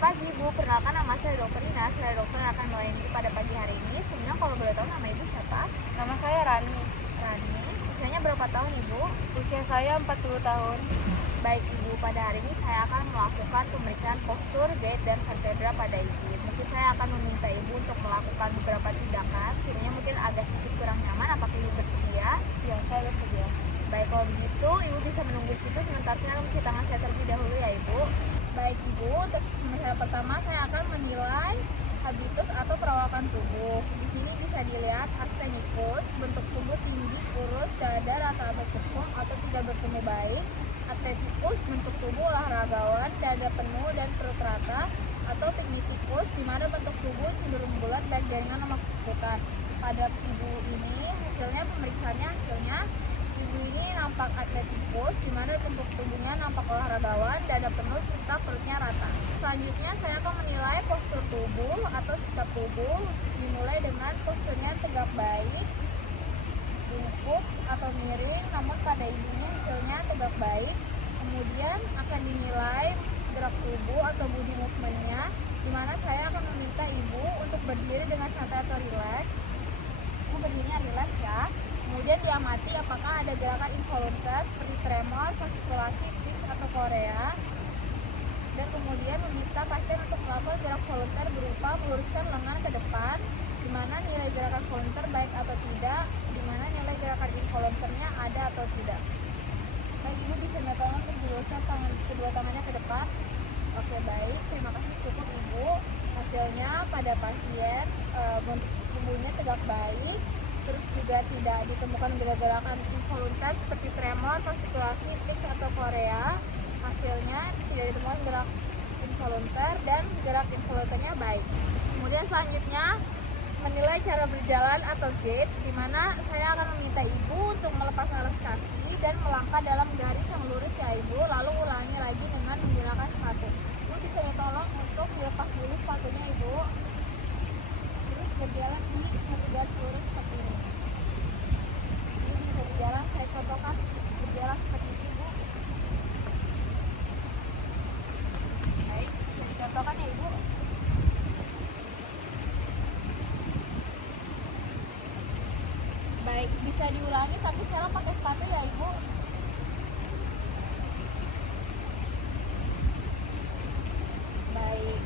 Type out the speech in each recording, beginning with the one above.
Selamat pagi Bu, perkenalkan nama saya Dr. Ina. Saya dokter akan melayani pada pagi hari ini. Sebenarnya kalau boleh tahu nama Ibu siapa? Nama saya Rani. Rani. Usianya berapa tahun Ibu? Usia saya 40 tahun. Baik Ibu, pada hari ini saya akan melakukan pemeriksaan postur, gait, dan vertebra pada Ibu. Mungkin saya akan meminta Ibu untuk melakukan beberapa tindakan. Sebenarnya mungkin agak sedikit kurang nyaman, apakah Ibu bersedia? Ya, saya bersedia. Baik, kalau begitu Ibu bisa menunggu di situ sementara saya akan mencuci tangan saya terlebih dahulu ya Ibu. Baik Ibu, untuk pemeriksaan pertama saya akan menilai habitus atau perawakan tubuh. Di sini bisa dilihat astenikus, bentuk tubuh tinggi, kurus, dada rata atau cekung atau tidak bertemu baik. Atletikus, bentuk tubuh olahragawan, dada penuh dan perut rata. Atau pigmentikus, di mana bentuk tubuh cenderung bulat dan jaringan lemak seputar. Pada ibu ini hasilnya ibu ini nampak atletikus, di mana bentuk tubuhnya nampak olahragawan, dada penuh serta perutnya rata. Selanjutnya saya akan menilai postur tubuh atau sikap tubuh, dimulai dengan posturnya tegak baik, bungkuk atau miring, namun pada ibu ini hasilnya tegak baik. Kemudian akan dinilai gerak tubuh atau body movement-nya, di mana saya akan meminta ibu untuk berdiri dengan santai atau rileks. Ibu berdirinya rileks ya. Kemudian diamati apakah ada gerakan involuntar seperti tremor, fascikulasi, twitch atau korea. Dan kemudian meminta pasien untuk melakukan gerak volunter berupa meluruskan lengan ke depan, di mana nilai gerakan volunter baik atau tidak, di mana nilai gerakan involunternya ada atau tidak. Baik, Ibu bisa minta tolong untuk diluruskan kedua tangannya ke depan. Oke, baik, terima kasih, cukup Ibu. Hasilnya pada pasien bentuk tubuhnya tegak baik, terus juga tidak ditemukan gerakan involuntar seperti tremor, fascikulasi, twitch atau korea. Hasilnya tidak ditemukan gerak involuntar dan gerak involuntarnya baik. Kemudian selanjutnya menilai cara berjalan atau gait, di mana saya akan meminta Ibu untuk melepas alas kaki dan melangkah dalam garis yang lurus ya Ibu, lalu ulangi lagi dengan menggunakan sepatu. Ibu bisa tolong untuk dilepas dulu sepatunya Ibu. Terus berjalan di satu garis lurus seperti ini. Ibu bisa berjalan, saya contohkan berjalan seperti ini Ibu. Baik, bisa dicontohkan ya Ibu. Baik, bisa diulangi tapi sekarang pakai sepatu ya Ibu. Baik,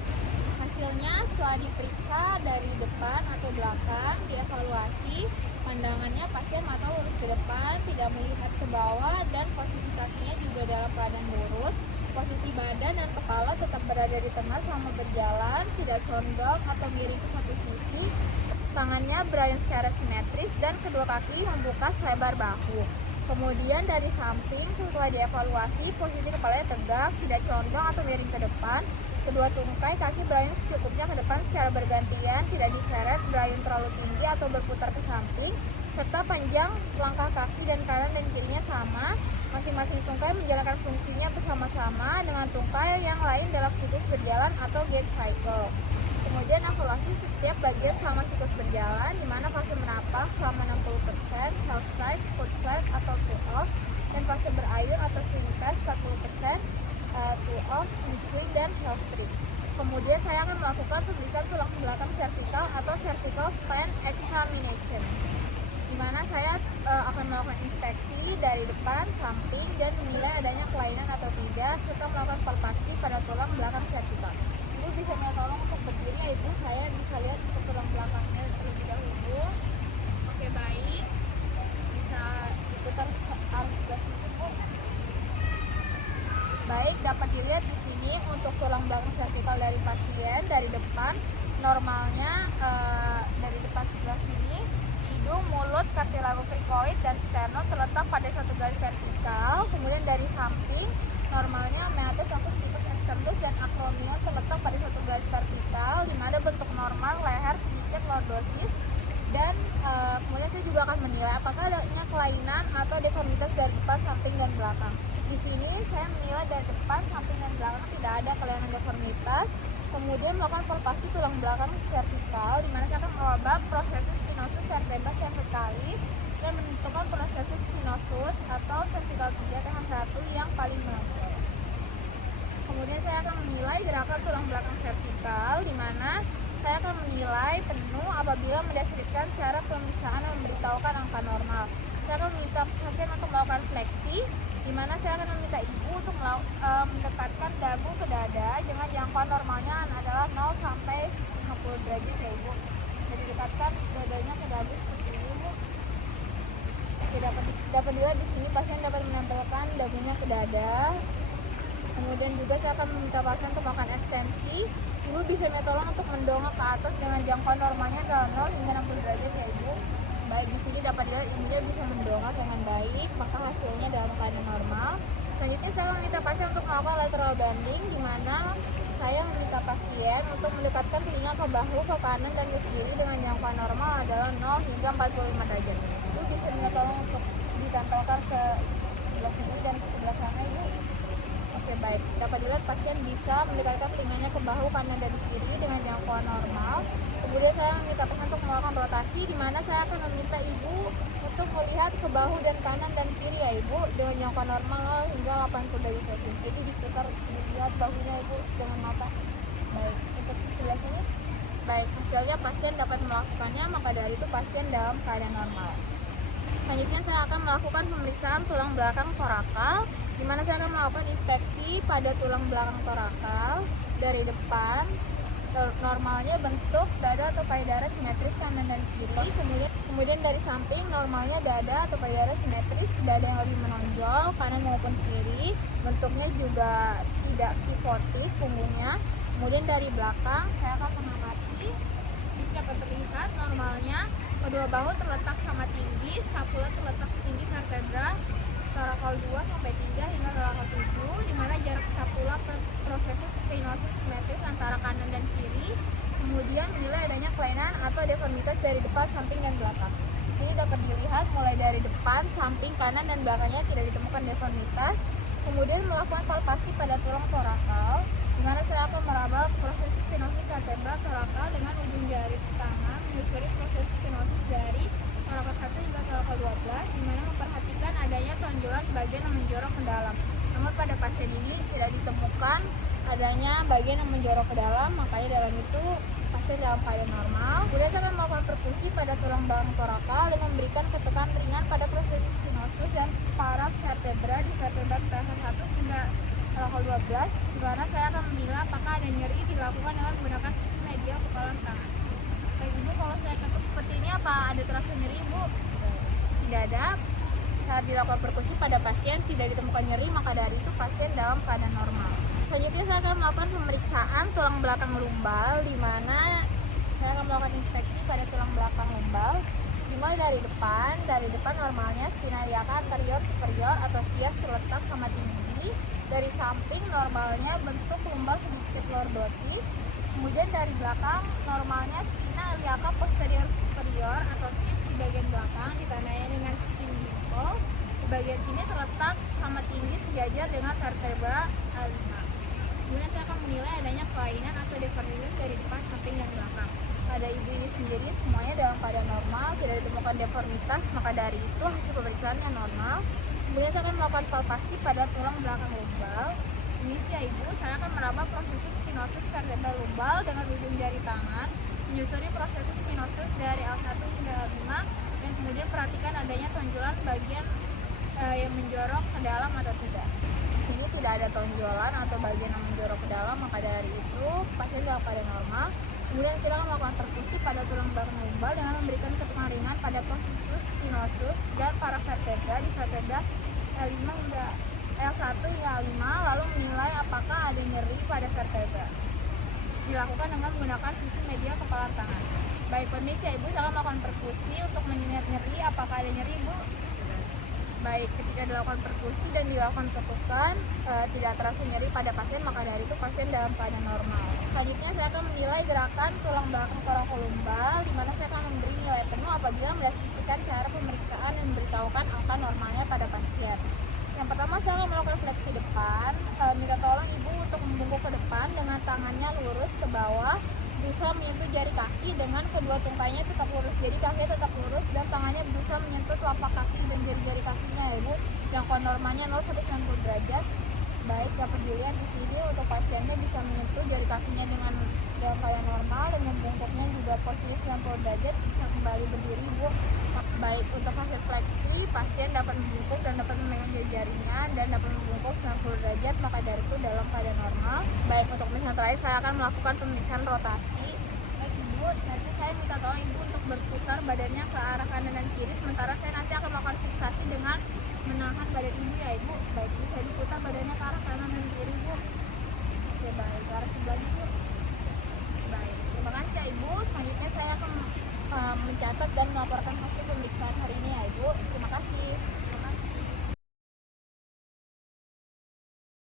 hasilnya setelah diperiksa dari depan atau belakang, dievaluasi, pandangannya pasien mata lurus ke depan, tidak melihat ke bawah, dan posisi kakinya juga dalam keadaan lurus. Posisi badan dan kepala tetap berada di tengah selama berjalan, tidak condong atau miring ke satu sisi. Tangannya berada secara simetris dan kedua kaki membuka selebar bahu. Kemudian dari samping setelah dievaluasi, posisi kepalanya tegak, tidak condong atau miring ke depan. Kedua tungkai kaki berayun secukupnya ke depan secara bergantian, tidak diseret, berayun terlalu tinggi atau berputar ke samping, serta panjang langkah kaki dan kanan dan kirinya sama. Masing-masing tungkai menjalankan fungsinya bersama-sama dengan tungkai yang lain dalam siklus berjalan atau gait cycle. Kemudian evaluasi setiap bagian selama siklus berjalan, di mana fase menapak selama 60%, half stride, foot slide atau two off, dan fase berayun atau swing pass 40%, two off, swing dan half stride. Kemudian saya akan melakukan pemeriksaan tulang belakang vertikal atau vertical span examination, di mana saya akan melakukan inspeksi dari depan, samping, dan menilai adanya kelainan atau tidak, serta melakukan palpasi pada tulang belakang vertikal. Ibu bisa minta tolong untuk berdiri ya Ibu, saya bisa lihat untuk tulang belakangnya terlebih dahulu. Oke, baik, bisa diputar arus sebelah sini Bu. Baik, dapat dilihat di sini untuk tulang belakang vertikal dari pasien dari depan, normalnya dari depan sebelah sini, hidung, mulut, kartilago krikoid dan sternum terletak pada satu garis vertikal. Kemudian dari samping, normalnya meatus sampai stipes externus dan acromion terletak pada satu garis vertikal, di mana bentuk normal leher sedikit lordosis. Dan kemudian saya juga akan menilai apakah adanya kelainan atau deformitas dari depan, samping, dan belakang. Di sini saya menilai dari depan, samping, dan belakang tidak ada kelainan deformitas. Kemudian melakukan palpasi tulang belakang vertikal, di mana saya akan meraba prosesus spinosus vertebra cervicalis dan menentukan prosesus spinosus atau cervical 3 TH1 yang paling menonjol. Kemudian saya akan menilai memulai gerakan tulang belakang vertikal, di mana saya akan menilai penuh apabila mendasarkan cara pemeriksaan yang memberitahukan angka normal. Saya akan meminta pasien untuk melakukan fleksi, di mana saya akan meminta ibu untuk mendekatkan dagu ke dada dengan jangkauan normalnya adalah 0 sampai 50 derajat ya ibu. Jadi dekatkan dadanya ke dagu seperti ini bu. Oke, dapat dilihat di sini pasien dapat menempelkan dagunya ke dada. Kemudian juga saya akan meminta pasien untuk melakukan ekstensi. Ibu bisa minta tolong untuk mendongak ke atas dengan jangkauan normalnya adalah 0 hingga 60 derajat ya ibu. Baik, di sini dapat dilihat ibunya bisa mendongak dengan baik, maka hasilnya dalam keadaan normal. Selanjutnya saya meminta pasien untuk melakukan lateral bending, di mana saya meminta pasien untuk mendekatkan telinga ke bahu, ke kanan dan ke kiri dengan jangkauan normal adalah 0 hingga 45 derajat. Ibu bisa minta tolong untuk ditempelkan ke sebelah sini dan ke sebelah sana ibu. Oke, baik. Dapat dilihat pasien bisa mendekatkan telinganya ke bahu kanan dan kiri dengan jangkauan normal. Kemudian saya meminta pasien untuk melakukan rotasi, di mana saya akan meminta ibu untuk melihat ke bahu dan kanan dan kiri ya ibu dengan jangkauan normal hingga 80 derajat. Jadi diputar, dilihat bahunya ibu dengan mata. Baik, untuk sebelah sini. Baik, hasilnya pasien dapat melakukannya, maka dari itu pasien dalam keadaan normal. Selanjutnya saya akan melakukan pemeriksaan tulang belakang torakal, di mana saya akan melakukan inspeksi pada tulang belakang torakal dari depan. Normalnya bentuk dada atau payudara simetris kanan dan kiri. Kemudian dari samping normalnya dada atau payudara simetris, dada yang lebih menonjol kanan maupun kiri. Bentuknya juga tidak kifotis punggungnya. Kemudian dari belakang saya akan mengamati. Jika dapat terlihat normalnya kedua bahu terletak sama tinggi, skapula terletak setinggi vertebra torakal 2 sampai 3 hingga torakal 7, di mana jarak skapula ke prosesus spinosus simetris antara kanan dan kiri. Kemudian menilai adanya kelainan atau deformitas dari depan, samping dan belakang. Di sini dapat dilihat mulai dari depan, samping, kanan dan belakangnya tidak ditemukan deformitas. Kemudian melakukan palpasi pada tulang torakal, di mana saya akan meraba proses spinosus vertebra torakal dengan ujung jari tangan menyusuri proses spinosus dari torakal 1 hingga torakal 12, di mana memperhatikan adanya tonjolan bagian yang menjorok ke dalam. Namun pada pasien ini tidak ditemukan adanya bagian yang menjorok ke dalam, makanya dalam itu pasien dalam keadaan normal. Kemudian saya akan melakukan perkusi pada tulang belakang torakal dan memberikan ketekan ringan pada proses spinosus dan para vertebra di vertebra torakal 1 hingga torakal 12, di mana saya akan menilai apakah ada nyeri dilakukan dengan menggunakan sisi medial kepalan tangan. Baik ibu, kalau saya ketuk seperti ini apa ada terasa nyeri ibu? Tidak ada. Saat dilakukan perkusi pada pasien tidak ditemukan nyeri, maka dari itu pasien dalam keadaan normal. Selanjutnya saya akan melakukan pemeriksaan tulang belakang lumbal, di mana saya akan melakukan inspeksi pada tulang belakang lumbal. Dimulai dari depan normalnya spina iliaca anterior superior atau sias terletak sama tinggi. Dari samping normalnya bentuk lumbal sedikit lordotis. Kemudian dari belakang normalnya spina iliaca posterior superior atau sis di bagian belakang ditandai dengan skin dimple. Di bagian sini terletak sama tinggi sejajar dengan vertebra A5. Kemudian saya akan menilai adanya kelainan atau deformitas dari depan, samping, dan belakang. Pada ibu ini sendiri semuanya dalam keadaan normal, tidak ditemukan deformitas, maka dari itu hasil pemeriksaannya normal. Kemudian saya akan melakukan palpasi pada tulang belakang lumbal. Ini sih ya ibu, saya akan meraba prosesus spinosus vertebra lumbal dengan ujung jari tangan, menyusuri prosesus spinosus dari L1 hingga L5, dan kemudian perhatikan adanya tonjolan bagian yang menjorok ke dalam atau tidak. Di sini tidak ada tonjolan atau bagian yang menjorok ke dalam, maka dari itu pasien dalam keadaan normal. Kemudian kita akan melakukan perkusi pada tulang belakang lumbal dengan memberikan ketekan ringan pada prosesus spinosus dan para vertebra di vertebra L5 hingga L1 hingga L5, lalu menilai apakah ada nyeri pada vertebra. Dilakukan dengan menggunakan sisi medial kepala tangan. Baik, kondisi ibu, saya akan melakukan perkusi untuk mengingat nyeri. Apakah ada nyeri ibu? Baik, ketika dilakukan perkusi dan dilakukan tepukan tidak terasa nyeri pada pasien, maka dari itu pasien dalam keadaan normal. Selanjutnya saya akan menilai gerakan tulang belakang torakal lumbal, di mana saya akan memberi nilai penuh apabila mendasarkan cara pemeriksaan dan memberitahukan angka normalnya pada pasien. Yang pertama saya akan melakukan fleksi depan, minta tolong ibu untuk membungkuk ke depan dengan tangannya lurus ke bawah, berusaha menyentuh jari kaki dengan kedua tungkainya tetap lurus, jadi kakinya tetap lurus dan tangannya berusaha menyentuh telapak kaki dan jari-jari kakinya ya ibu, yang normalnya 0 sampai 90 derajat. Baik, dapat dilihat di sini untuk pasiennya bisa menyentuh jari kakinya dengan dalam keadaan normal dan membungkuknya juga posisi 90 derajat bisa kembali berdiri Bu. Baik, untuk hasil fleksi pasien dapat membungkuk dan dapat memegang jari-jarinya dan dapat membungkuk 90 derajat maka dari itu dalam keadaan normal. Baik, untuk pemeriksaan terakhir saya akan melakukan pemeriksaan rotasi. Baik Ibu, nanti saya minta tolong Ibu untuk berputar badannya ke arah kanan dan kiri sementara saya nanti akan melakukan fiksasi dengan menahan badan Ibu ya Ibu. Baik, Ibu saya diputar badannya ke arah kanan dan kiri Bu. Oke baik, ke arah sebelah Ibu. Baik, terima kasih ya Ibu. Selanjutnya saya akan mencatat dan melaporkan